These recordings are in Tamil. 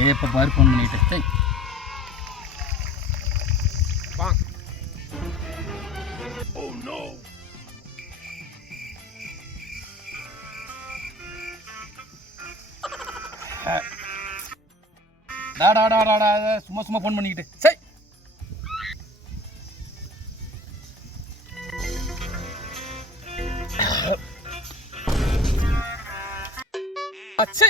இப்போ பாரு ஃபோன் பண்ணிட்டு சும்மா சும்மா ஃபோன் பண்ணிக்கிட்டு சரி அச்சே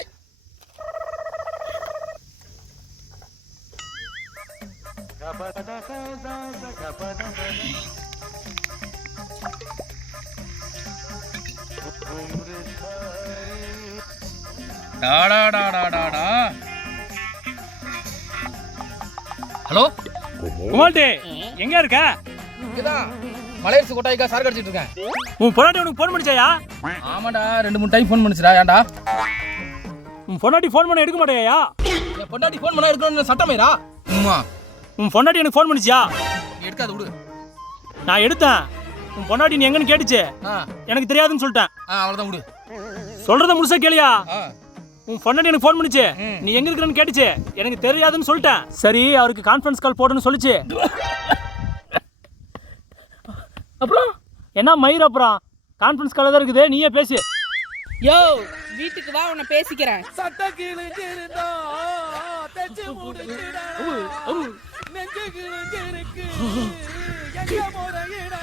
ஹலோ குமால்டே எங்க இருக்க? இங்கதான் மலையரசு கொட்டாய்க்கா சார் கடிச்சிட்டு இருக்கேன். உன் பொண்டாட்டி உனக்கு ஃபோன் பண்ணிச்சாயா? ஆமாடா 2-3 டைம் ஃபோன் பண்ணிச்சுடா. ஏன்டா உன் பொண்டாட்டி ஃபோன் பண்ண எடுக்க மாட்டேயா? என் பொண்டாட்டி ஃபோன் பண்ணா எடுக்கணும்னு சட்டமேடா. அம்மா உன் பொண்டாட்டி எனக்கு ஃபோன் பண்ணிச்சியா? எடுக்காத விடு. நான் எடுத்தேன். உன் பொண்டாட்டி நீ எங்கன்னு கேட்டுச்சு. எனக்கு தெரியாதுன்னு சொல்லிட்டேன். அவ்வளவுதான் விடு. சொல்றத முழுசா கேளியா? உன் பொண்டாட்டி எனக்கு ஃபோன் பண்ணிச்சு. நீ எங்க இருக்கறன்னு கேட்டுச்சு. எனக்கு தெரியாதுன்னு சொல்லிட்டேன். சரி அவருக்கு கான்ஃபரன்ஸ் கால் போடுன்னு சொல்லிச்சு. அப்புறம் என்ன மயிர் அப்புறம் கான்ஃபரன்ஸ் கால் தான் இருக்குது, நீயே பேசு. யோ வீட்டுக்கு வா, உன்னை பேசிக்கிறேன். சட்ட கிழிஞ்சிருந்தா தச்சு முடிச்சிடா நெஞ்சு கிழிஞ்சிருக்கு எங்க முறையிடா